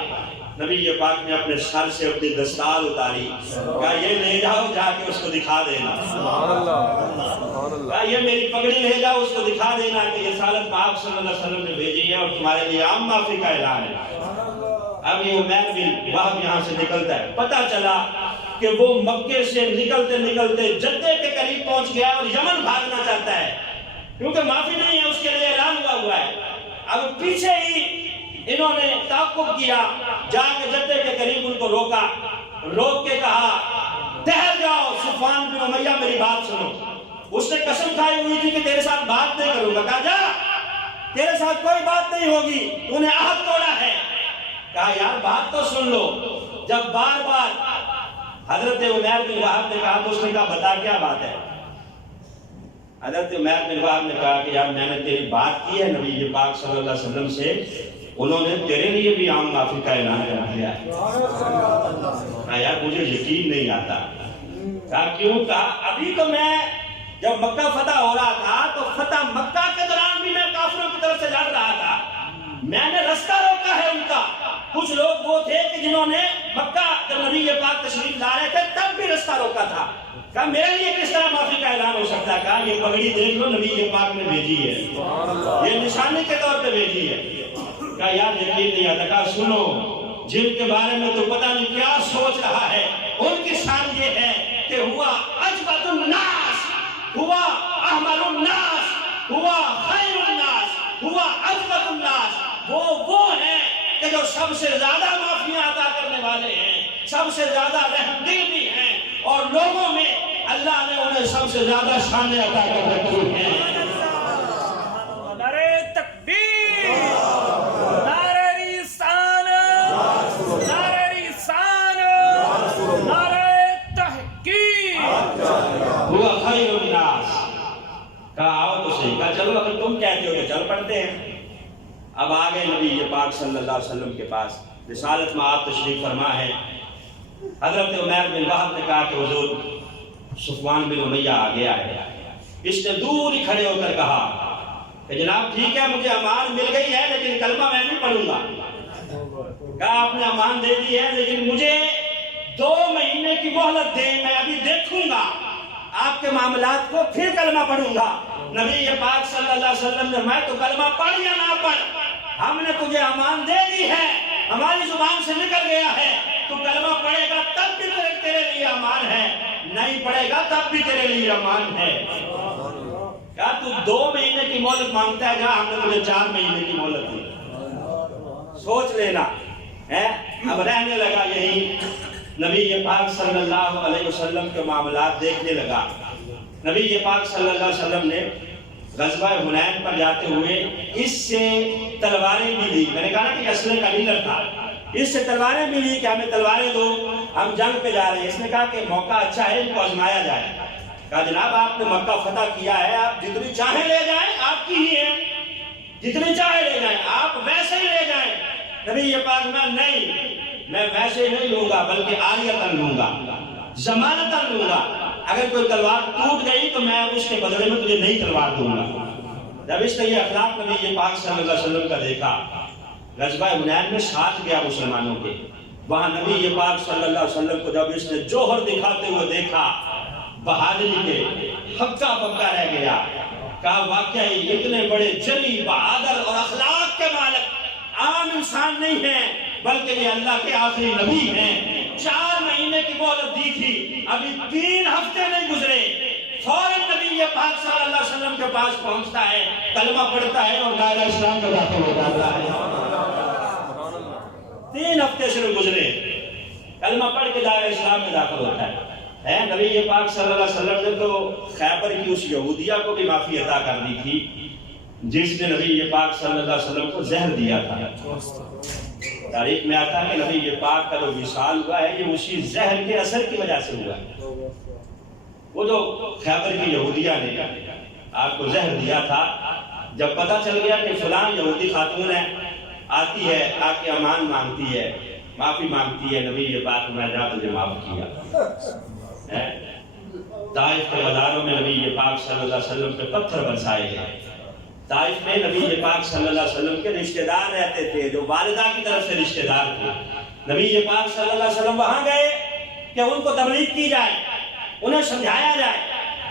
نبی پاک نے اپنے سر سے اپنی دستار اتاری، کہا یہ لے جاؤ، جا کے اس کو دکھا دینا۔ کہا یہ میری پگڑی پگڑی لے جاؤ اس کو دکھا دینا کہ یہ رسالت آپ صلی اللہ علیہ وسلم نے بھیجی ہے اور تمہارے لیے عام معافی کا اعلان ہے۔ اب یہ عمیر بن وہب یہاں سے نکلتا ہے، پتہ چلا کہ وہ مکے سے نکلتے نکلتے جدے کے قریب پہنچ گیا اور یمن بھاگنا چاہتا ہے، کیونکہ معافی نہیں ہے، اس کے لیے اعلان ہوا ہے۔ اب پیچھے ہی انہوں نے تعاقب کیا، جا کے جدے کے قریب ان کو روکا، روک کے کہا ٹھہر جاؤ صفوان بن امیہ میری بات سنو۔ اس نے قسم کھائی ہوئی تھی کہ تیرے ساتھ بات نہیں کروں گا، کہا جا تیرے ساتھ کوئی بات نہیں ہوگی، تو نے عہد توڑا ہے۔ کہا یار بات تو سن لو۔ جب بار بار حضرت عمیر بن وہب نے کہا تو اس نے کہا بتا کیا بات ہے۔ حضرت عمیر بن وہب نے کہا کہ یار میں نے تیری بات کی ہے نبی پاک صلی اللہ علیہ وسلم سے، انہوں نے تیرے لیے بھی عام معافی کا اعلان کر دیا ہے۔ کہا یار مجھے یقین نہیں آتا۔ کہا کیوں؟ کہا ابھی تو میں جب مکہ فتح ہو رہا تھا تو فتح مکہ کے دوران بھی میں کافروں کی طرف سے لڑ رہا تھا، میں نے رستہ روکا ہے ان کا۔ کچھ لوگ وہ تھے کہ جنہوں نے مکہ جب نبی پاک تشریف لا رہے تھے تب بھی رستہ روکا تھا۔ کہا میرے لیے کس طرح معافی کا اعلان ہو سکتا ہے؟ کہا یہ پگڑی دیکھ لو نبی پاک نے بھیجی ہے، یہ نشانی کے طور پہ بھیجی ہے۔ کہا یار یقین نہیں آتا۔ کہا سنو، جن کے بارے میں تو پتہ نہیں کیا سوچ رہا ہے، ان کی شان یہ ہے کہ ہوا اجود الناس، ہوا احمر الناس، ہوا خیر الناس، ہوا اجود الناس۔ وہ ہیں کہ جو سب سے زیادہ معافیاں عطا کرنے والے ہیں، سب سے زیادہ رحم دل بھی ہیں، اور لوگوں میں اللہ نے انہیں سب سے زیادہ شان عطا کر رکھی ہیں۔ نعرہ تکبیر، نعرہ رسالت، نعرہ رسالت، نعرہ تحقیق۔ ہوا خیر الناس۔ کہا آؤ تو صحیح۔ کہا چلو اگر تم کہتے ہو کہ چل پڑتے ہیں۔ اب آگئے نبی پاک صلی اللہ علیہ وسلم کے پاس، رسالت میں آپ تشریف فرما ہے۔ حضرت عمیر بن وہب نے کہا کہ حضور صفوان بن امیہ آ گیا ہے۔ اس نے دور ہی کھڑے ہو کر کہا کہ جناب ٹھیک ہے مجھے امان مل گئی ہے لیکن کلمہ میں نہیں پڑھوں گا۔ کہا آپ نے امان دے دی ہے لیکن مجھے 2 مہینے کی مہلت دیں، میں ابھی دیکھوں گا آپ کے معاملات کو، پھر کلمہ پڑھوں گا۔ نبی پاک صلی اللہ علیہ وسلم نے میں تو کلمہ پڑھ یا نہ پڑھ، ہم نے تجھے امان دے دی ہے، ہماری زبان سے نکل گیا ہے، تو کلمہ پڑھے گا تب بھی تیرے لیے امان ہے، نہیں پڑھے گا تب بھی تیرے لیے امان ہے۔ کہا تو 2 مہینے کی مہلت مانگتا ہے، جہاں ہم نے تجھے 4 مہینے کی مہلت دی، سوچ لینا ہے۔ اب رہنے لگا یہی، نبی پاک صلی اللہ علیہ وسلم کے معاملات دیکھنے لگا۔ نبی پاک صلی اللہ علیہ وسلم نے غزوہ حنین پر جاتے ہوئے اس سے تلواریں بھی لی۔ میں نے کہا نا کہ اسلحے کا ڈیلر تھا، اس سے تلواریں بھی لی کہ ہمیں تلواریں دو، ہم جنگ پہ جا رہے ہیں۔ اس نے کہا کہ موقع اچھا ہے، ان کو آزمایا جائے۔ کہا جناب آپ نے مکہ فتح کیا ہے، آپ جتنی چاہیں لے جائیں، آپ کی ہی ہے، جتنی چاہیں لے جائیں، آپ ویسے ہی لے جائیں۔ نبی پاک میں نہیں، میں ویسے نہیں لوں گا بلکہ عاریتاً لوں گا، ضمانتاً لوں گا۔ اگر کوئی تلوار ٹوٹ گئی تو میں اس کے بدلے میں تجھے نئی تلوار دوں گا۔ جب اس نے یہ اخلاق نبی پاک صلی اللہ علیہ وسلم کا دیکھا، غزوہ حنین میں ساتھ گیا مسلمانوں کے، وہاں نبی پاک صلی اللہ علیہ وسلم کو جب اس نے جوہر دکھاتے ہوئے دیکھا بہادری کے، ہکا بکا رہ گیا۔ کہا واقعی اتنے بڑے جری بہادر اور اخلاق کے مالک عام انسان نہیں ہیں بلکہ یہ اللہ کے آخری نبی ہیں۔ 4 مہینے کی مہلت دی تھی، ابھی 3 ہفتے نہیں گزرے، فوراً نبی پاک صلی اللہ علیہ وسلم کے پاس پہنچتا ہے، کلمہ پڑھتا ہے اور دائرہ اسلام میں داخل ہو جاتا ہے۔ 3 ہفتے صرف گزرے، کلمہ پڑھ کے دائرہ اسلام میں داخل ہوتا ہے۔ نبی پاک صلی اللہ علیہ وسلم نے تو خیبر کی اس یہودیہ کو بھی معافی عطا کر دی تھی جس نے نبی پاک صلی اللہ علیہ وسلم کو زہر دیا تھا۔ تاریخ میں آتا ہے کہ نبی پاک کا جو وصال ہوا ہے یہ اسی زہر کے اثر کی وجہ سے ہوا ہے۔ وہ جو خیبر کی یہودیہ نے آپ کو زہر دیا تھا، جب پتہ چل گیا کہ فلاں یہودی خاتون ہے، آتی ہے آ کے امان مانگتی ہے، معافی مانگتی ہے، نبی پاک نے جا تجھے معاف کیا۔ طائف کے بازاروں میں نبی پاک صلی اللہ علیہ وسلم پہ پتھر برسائے گئے۔ طائف میں نبی پاک صلی اللہ علیہ وسلم کے رشتہ دار رہتے تھے جو والدہ کی طرف سے رشتہ دار تھے۔ نبی پاک صلی اللہ علیہ وسلم وہاں گئے کہ ان کو تبلیغ کی جائے، انہیں سمجھایا جائے۔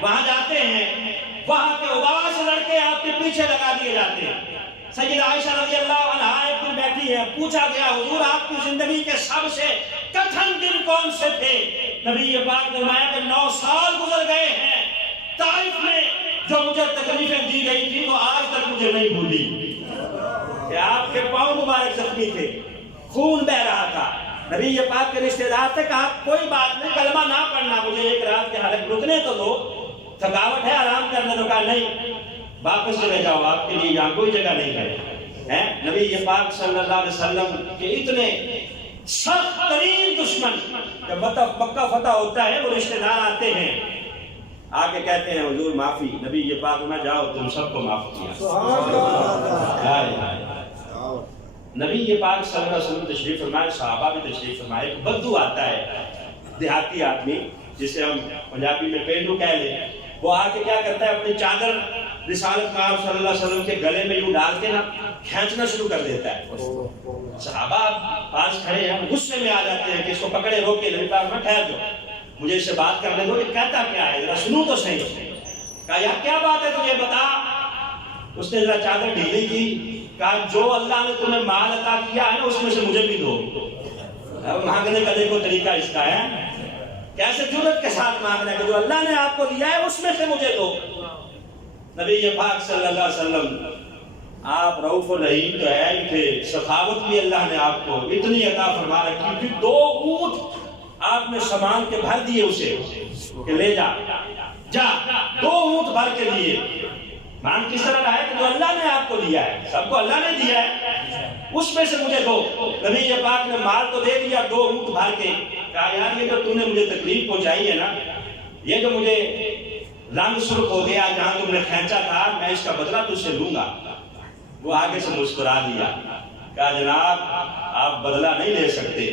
وہاں جاتے ہیں، وہاں کے اباس لڑکے آپ کے پیچھے لگا دیے جاتے ہیں۔ سیدہ عائشہ رضی اللہ عنہا ایک دن بیٹھی ہے، پوچھا گیا حضور آپ کی زندگی کے سب سے کٹھن دن کون سے تھے؟ نبی پاک نے فرمایا کہ 9 سال گزر گئے ہیں، طائف میں جو مجھے تکلیفیں دی گئی تھی وہ آج تک مجھے نہیں بھولی، کہ آپ کے پاؤں مبارک زخمی تھے، خون بہ رہا تھا۔ نبی پاک کے رشتہ دار تھے کہ آپ کوئی بات نہیں، کلمہ نہ پڑھنا، مجھے ایک رات کے حالت رکنے تو دو، تھکاوٹ ہے آرام کرنے دو۔ کہا نہیں، واپس چلے جاؤ، آپ کے لیے یہاں کوئی جگہ نہیں ہے۔ نبی پاک صلی اللہ علیہ وسلم کے اتنے سخت ترین دشمن، جب مکہ فتح ہوتا ہے وہ رشتہ دار آتے ہیں، آ کے کہتے ہیں حضور معافی۔ نبی یہ پاک میں جاؤ تم سب کو معاف کیا۔ نبی یہ پاک صلی اللہ علیہ وسلم تشریف فرمائے، صحابہ بھی تشریف فرمائے۔ ایک بدو آتا ہے، دیہاتی آدمی جسے ہم پنجابی میں پینڈو کہہ لیں، وہ آ کے کیا کرتا ہے، اپنی چادر رسالت مآب صلی اللہ علیہ وسلم کے گلے میں یوں ڈال کے نا کھینچنا شروع کر دیتا ہے۔ صحابہ پاس کھڑے ہیں، غصے میں آ جاتے ہیں کہ اس کو پکڑے روکے، نبی پاک میں ٹھہر جاؤ، مجھے اس سے بات کرنے دو، یہ کہتا کیا ہے ذرا سنو تو صحیح۔ کہا یار کیا بات ہے تجھے بتا۔ اس نے ذرا چادر ڈھیلی کی، کہا جو اللہ نے تمہیں مال عطا کیا ہے نا اس میں سے مجھے بھی دو۔ اب مانگنے کا دیکھو طریقہ اس کا ہے، کیسے جرأت کے ساتھ مانگنا ہے کہ جو اللہ نے آپ کو دیا ہے اس میں سے مجھے دو۔ نبی پاک صلی اللہ علیہ وسلم آپ رؤوف الرحیم جو ہے تھے، سخاوت بھی اللہ نے آپ کو اتنی عطا فرما رکھی تھی، 2 اونٹ آپ نے سامان کے بھر دیے اسے کہ لے جا 2 اونٹ بھر کے دیے۔ مان کس طرح رہا ہے کہ جو اللہ نے آپ کو دیا ہے، سب کو اللہ نے دیا ہے، اس میں سے مجھے دو۔ نبی پاک نے مال تو دے دیا 2 اونٹ بھر کے، کہا یار یہ جو تم نے مجھے تکلیف پہنچائی ہے نا، یہ جو مجھے رنگ سرخ ہو گیا جہاں تم نے کھینچا تھا، میں اس کا بدلہ تجھ سے لوں گا۔ وہ آگے سے مسکرا دیا، کہا جناب آپ بدلہ نہیں لے سکتے۔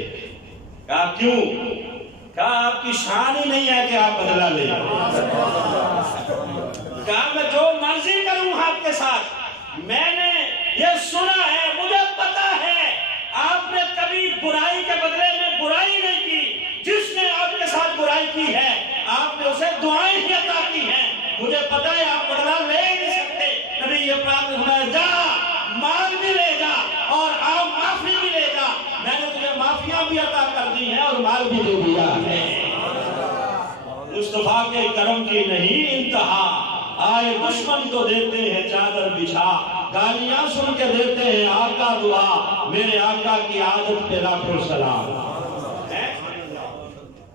کہا کیوں؟ کہا آپ کی شان ہی نہیں ہے کہ آپ بدلہ لیں۔ کہا میں جو مرضی کروں آپ کے ساتھ، میں نے یہ سنا ہے، مجھے پتا ہے آپ نے کبھی برائی کے بدلے میں برائی نہیں کی، جس نے آپ کے ساتھ برائی کی ہے آپ نے اسے دعائیں ہی عطا کی ہیں، مجھے پتا ہے آپ بدلہ لے نہیں سکتے۔ نبی پاک نے فرمایا جا مال بھی لے جا اور آپ معافی بھی لے جا، میں نے تجھے معافیاں بھی عطا کر دی ہیں اور مال بھی دے دیا ہے۔ مصطفیٰ کے کرم کی نہیں انتہا، آئے دشمن تو دیتے ہیں چادر بچھا، گالیاں سن کے دیتے ہیں آقا دعا، میرے آقا کی عادت پہ لاکھوں سلام۔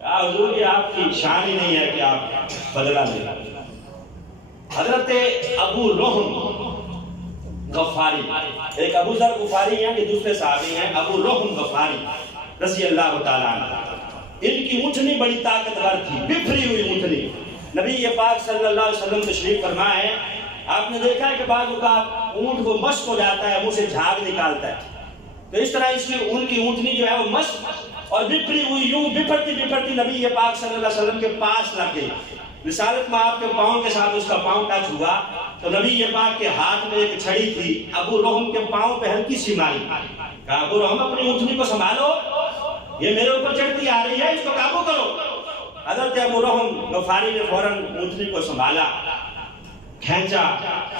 حضور یہ آپ کی شان ہی نہیں ہے کہ آپ بدلہ لیں۔ حضرت ابو رحم غفاری، ایک ابو ذر غفاری ہیں، یہ دوسرے صحابی ہیں، ابو رحم غفاری رضی اللہ تعالیٰ عنہ۔ ان کی اونٹنی بڑی طاقتور تھی، بکھری ہوئی اونٹنی۔ نبی پاک صلی اللہ علیہ وسلم تشریف فرمائے، آپ نے دیکھا ہے کہ بعض اوقات اونٹ کو مشق ہو جاتا ہے، منہ سے جھاگ نکالتا ہے، تو اس طرح اس کی ان کی اونٹنی جو ہے وہ مشق اور بکھری ہوئی، یوں بپھرتی بپھرتی نبی پاک صلی اللہ علیہ وسلم کے پاس لگ گئی۔ رسالت میں آپ کے پاؤں کے ساتھ اس کا پاؤں ٹچ ہوا تو نبی پاک کے ہاتھ میں ایک چھڑی تھی، ابو رحم کے پاؤں پہ ہلکی سی ماری۔ کہا ابو رحم اپنی اونٹنی کو سنبھالو، یہ میرے اوپر چڑھتی آ رہی ہے، اس کو قابو کرو۔ حضرت ابو رحم غفاری نے فوراً اونٹنی کو سنبھالا، کھینچا،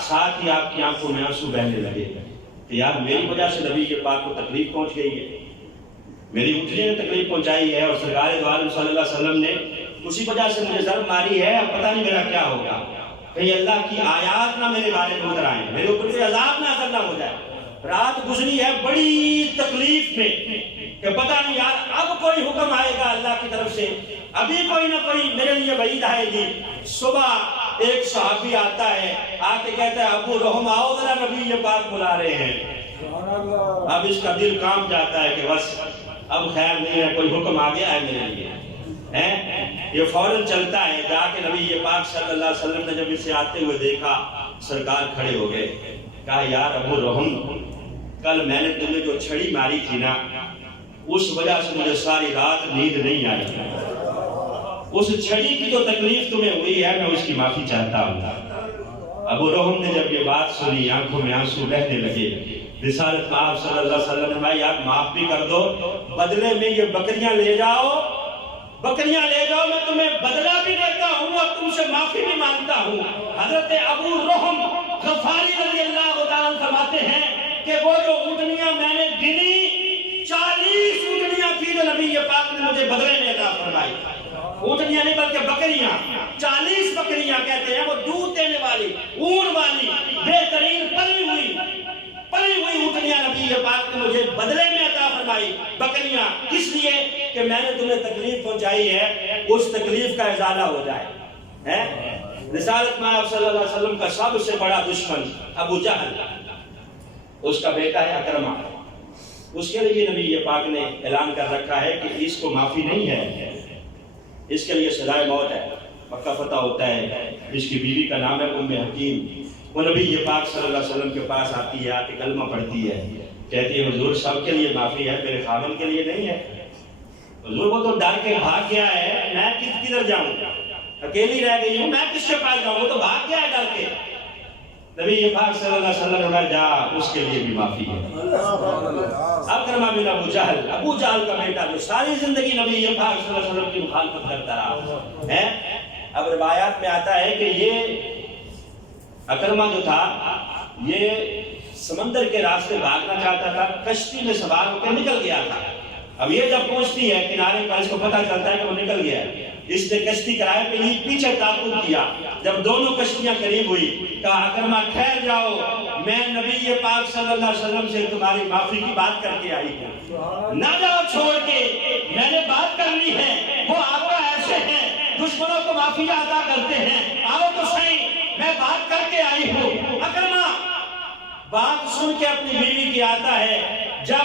ساتھ ہی آپ کی آنکھوں میں آنسو بہنے لگے کہ یار میری وجہ سے نبی پاک کو تکلیف پہنچ گئی ہے، میری اونٹنی نے تکلیف پہنچائی ہے، اور سرکار دو عالم صلی اللہ علیہ وسلم نے اسی وجہ سے مجھے ضرب ماری ہے، اب پتہ نہیں میرا کیا ہوگا، کہیں اللہ کی آیات نہ میرے بارے میں اتر آئیں، میرے اوپر کوئی عذاب نازل نہ ہو جائے۔ رات گزری ہے بڑی تکلیف میں کہ پتہ نہیں یار اب کوئی حکم آئے گا اللہ کی طرف سے، ابھی کوئی نہ کوئی میرے لیے وعید آئے گی۔ صبح ایک صحابی آتا ہے، آ کے کہتا ہے ابو رحم آؤ ذرا، نبی پاک بلا رہے ہیں۔ اب اس کا دل کام جاتا ہے کہ بس اب خیر نہیں ہے، کوئی حکم آ گیا ہے میرے لیے۔ یہ فوراً چلتا ہے، جا کے نبی پاک صلی اللہ علیہ وسلم نے جب اسے آتے ہوئے دیکھا، سرکار کھڑے ہو گئے، کہا یار ابو رحم کل میں نے تمہیں جو چھڑی ماری تھی نا، اس وجہ سے مجھے ساری رات نیند نہیں آئی، اس چھڑی کی جو تکلیف تمہیں ہوئی ہے میں اس کی معافی چاہتا ہوں۔ ابو رحم نے جب یہ بات سنی، آنکھوں میں آنسو بہنے لگے۔ رسالت صلی اللہ علیہ وسلم نے بھائی آپ معاف بھی کر دو، بدلے میں یہ بکریاں لے جاؤ بکریاں لے جاؤ، میں تمہیں بدلہ بھی دیتا ہوں اور تم سے معافی بھی مانگتا ہوں۔ حضرت ابو رحم غفاری رضی اللہ تعالیٰ فرماتے ہیں کہ وہ جو اونٹنیاں میں نے گنی 40 اونٹنیاں تھی جو نبی پاک نے مجھے بدلے میں عطا فرمائی۔ اونٹنیاں نہیں بلکہ بکریاں، 40 بکریاں کہتے ہیں، وہ دودھ دینے والی، اون والی، بہترین پلی ہوئی اونٹنیاں نبی پاک نے مجھے بدلے میں عطا فرمائی۔ بکریاں کس لیے کہ میں نے تمہیں تکلیف پہنچائی ہے، اس تکلیف کا ازالہ ہو جائے۔ رسالت میں آپ صلی اللہ علیہ وسلم کا سب سے بڑا دشمن ابو جہل، اس کا بیٹا ہے اکرمہ، اس کے لیے نبی پاک نے اعلان کر رکھا ہے کہ اس کو معافی نہیں ہے، اس کے لیے سزائے موت ہے۔ مکہ فتح ہوتا ہے، اس کی بیوی کا نام ہے ام حکیم، وہ نبی پاک صلی اللہ علیہ وسلم کے پاس آتی ہے، آ کے کلمہ پڑھتی ہے، کہتی ہے حضور سب کے لیے معافی ہے، میرے خاوند کے لیے نہیں ہے۔ حضور وہ تو ڈر کے بھاگ گیا ہے، میں کدھر جاؤں، اکیلی رہ گئی ہوں، میں کس کے پاس جاؤں، وہ تو بھاگ گیا ہے ڈر کے۔ نبی پاک صلی اللہ علیہ وسلم نے جا، اس کے لیے بھی معافی ہے۔ اکرمہ بن ابو جہل کا بیٹا جو ساری زندگی نبی پاک صلی اللہ علیہ وسلم کی مخالفت کرتا رہا ہے۔ اب روایات میں آتا ہے کہ یہ اکرمہ جو تھا یہ سمندر کے راستے بھاگنا چاہتا تھا، کشتی میں سوار ہو کے نکل گیا تھا۔ اب یہ جب پہنچتی ہے کنارے پر، اس کو پتہ چلتا ہے کہ وہ نکل گیا ہے، اس نے کشتی کرائے پہ ہی پیچھے تعاقب کیا۔ جب دونوں کشتیاں قریب ہوئی، کہا اکرمہ ٹھہر جاؤ، میں نبی پاک صلی اللہ علیہ وسلم سے تمہاری معافی کی بات کر کے آئی ہوں، نہ جاؤ چھوڑ کے، میں نے بات کرنی ہے۔ وہ آقا ایسے ہیں دشمنوں کو معافی عطا کرتے ہیں، آؤ تو صحیح، میں بات کر کے آئی ہوں۔ اکرمہ بات سن کے اپنی بیوی کی آتا ہے، جب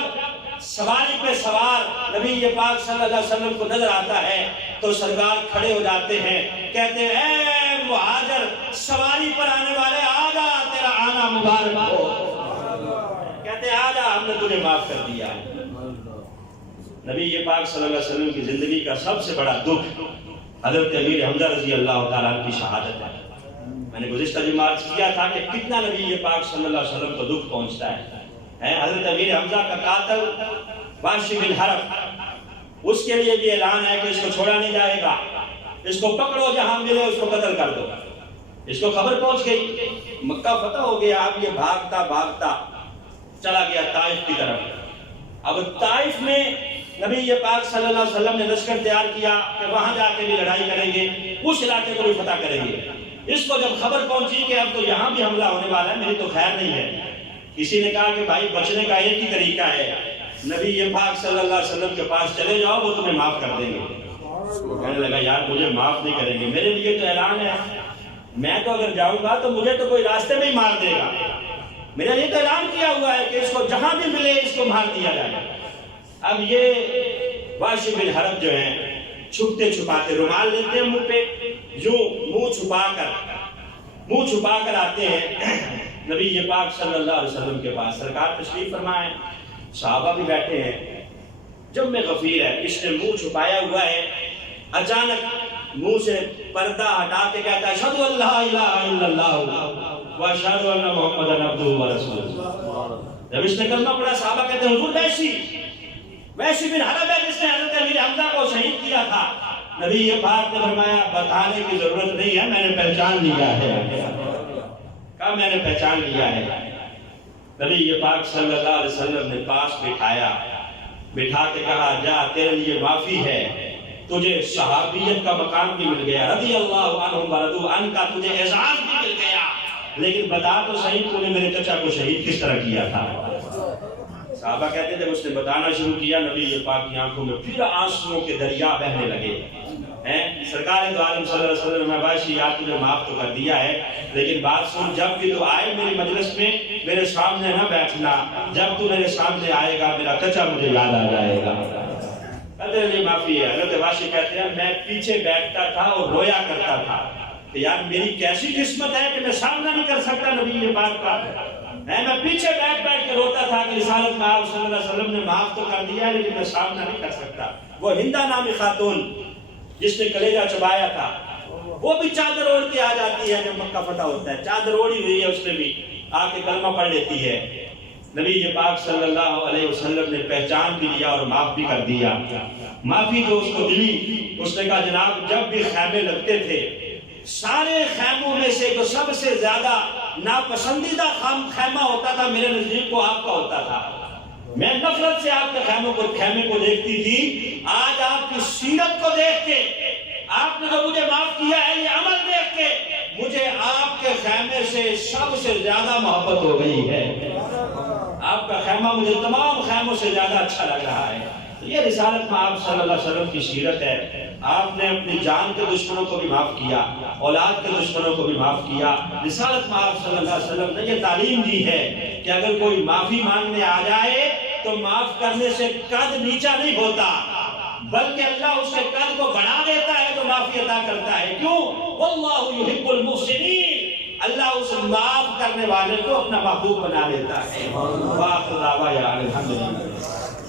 سواری پہ سوار نبی پاک صلی اللہ علیہ وسلم کو نظر آتا ہے تو سرکار کھڑے ہو جاتے ہیں، کہتے ہیں اے مہاجر سواری پر آنے والے آجا، تیرا آنا مبارک ہو، کہتے ہیں آجا، ہم نے تجھے معاف کر دیا۔ نبی پاک صلی اللہ علیہ وسلم کی زندگی کا سب سے بڑا دکھ حضرت امیر حمزہ رضی اللہ تعالیٰ عنہ کی شہادت ہے۔ میں نے گزشتہ جمعہ کیا تھا کہ کتنا نبی پاک صلی اللہ علیہ وسلم کو دکھ پہنچتا ہے۔ حضرت امیر حمزہ کا قاتل واشی بن حرب، اس کے لیے بھی اعلان ہے کہ اس کو چھوڑا نہیں جائے گا، اس کو پکڑو، جہاں ملے اس کو قتل کر دو۔ اس کو خبر پہنچ گئی، مکہ فتح ہو گیا، اب یہ بھاگتا بھاگتا چلا گیا طائف کی طرف۔ اب طائف میں نبی پاک صلی اللہ علیہ وسلم نے لشکر تیار کیا کہ وہاں جا کے بھی لڑائی کریں گے، اس علاقے کو بھی فتح کریں گے۔ اس کو جب خبر پہنچی کہ اب تو یہاں بھی حملہ ہونے والا ہے، میری تو خیر نہیں ہے، کسی نے کہا کہ بھائی بچنے کا ایک ہی طریقہ ہے، نبی پاک صلی اللہ علیہ وسلم کے پاس چلے جاؤ، وہ تمہیں معاف کر دیں گے۔ کہنے لگا یار مجھے معاف نہیں کریں گے، میرے لیے تو اعلان ہے، میں تو اگر جاؤں گا تو مجھے تو کوئی راستے میں ہی مار دے گا، میرے لیے تو اعلان کیا ہوا ہے کہ اس کو جہاں بھی ملے اس کو مار دیا جائے۔ اب یہ واشی بن حرب جو ہیں چھپتے چھپاتے رومال لیتے ہیں منہ پہ، یوں منہ چھپا کر آتے ہیں نبی پاک صلی اللہ علیہ وسلم کے پاس۔ سرکار تشریف فرمائے، صحابہ بھی بیٹھے ہیں، جب میں غفیر ہے، اس نے منہ چھپایا ہوا ہے، اچانک منہ سے پردہ ہٹا کے کہتا ہے اشہدو ان لا الہ الا اللہ و اشہدو ان محمدن عبدہ و رسولہ۔ جب اس نے کلمہ پڑھا، صحابہ کہتے ہیں حضور ویسی بن حرب ہے جس نے حضرت امیر حمزہ کو شہید کیا تھا۔ نبی پاک نے فرمایا بتانے کی ضرورت نہیں ہے، میں نے پہچان لیا ہے، کہا میں نے پہچان لیا ہے۔ نبی پاک صلی اللہ علیہ وسلم نے پاس بٹھا کے کہا جا، تیرے لیے معافی ہے، تجھے صحابیت کا مقام بھی مل گیا، رضی اللہ عنہم ورضوا عنہ کا تجھے اعزاز بھی مل گیا، لیکن بتا تو صحیح تو نے میرے چچا کو شہید کس طرح کیا تھا۔ صحابہ کہتے تھے اس نے بتانا شروع کیا، نبی پاک کی آنکھوں میں پھر آنسوؤں کے دریا بہنے لگے۔ سرکار دو عالم صلی اللہ علیہ وسلم عباشی یاد تجھے معاف تو کر دیا ہے، لیکن بات سن، جب بھی تو آئے میری مجلس میں میرے سامنے نہ بیٹھنا، جب تو میرے سامنے آئے گا میرا چچا مجھے یاد آ جائے گا۔ تیرے لیے معافی ہے۔ حضرت واشی کہتے ہیں میں پیچھے بیٹھتا تھا اور رویا کرتا تھا کہ یار میری کیسی قسمت ہے کہ میں سامنا نہیں کر سکتا نبی پاک کا، میں پیچھے بیٹھ کے روتا تھا کہ رسالت میں آپ صلی اللہ علیہ وسلم نے معاف تو کر دیا ہے لیکن میں سامنا نہیں کر سکتا۔ وہ ہندہ نامی خاتون جس نے کلیجہ چبایا تھا، وہ بھی چادر اوڑھ کے آ جاتی ہے جب مکہ فتح ہوتا ہے، چادر اوڑھی ہوئی ہے، اس نے بھی آ کے کلمہ پڑھ لیتی ہے۔ نبی پاک صلی اللہ علیہ وسلم نے پہچان بھی لیا اور معاف بھی کر دیا۔ معافی جو اس کو ملی، اس نے کہا جناب جب بھی خیمے لگتے تھے سارے خیموں میں سے جو سب سے زیادہ ناپسندیدہ خیمہ ہوتا تھا میرے نزدیک وہ آپ کا ہوتا تھا. میں نفرت سے آپ کے خیمے کو دیکھتی تھی. آج آپ کی سیرت کو دیکھ کے، آپ نے جو مجھے معاف کیا ہے، یہ عمل دیکھ کے مجھے آپ کے خیمے سے سب سے زیادہ محبت ہو گئی ہے. آپ کا خیمہ مجھے تمام خیموں سے زیادہ اچھا لگ رہا ہے. یہ رسالت میں آپ صلی اللہ علیہ وسلم کی سیرت ہے. آپ نے اپنی جان کے دشمنوں کو بھی معاف کیا، اولاد کے دشمنوں کو بھی معاف کیا. رسالت میں آپ صلی اللہ علیہ وسلم نے یہ تعلیم دی ہے کہ اگر کوئی معافی مانگنے آ جائے تو معاف کرنے سے قد نیچا نہیں ہوتا، بلکہ اللہ اس کے قد کو بڑھا دیتا ہے تو معافی عطا کرتا ہے. کیوں؟ واللہ یحب المحسنین، اللہ اس معاف کرنے والے کو اپنا محبوب بنا لیتا ہے. وآخر دعوانا الحمدللہ.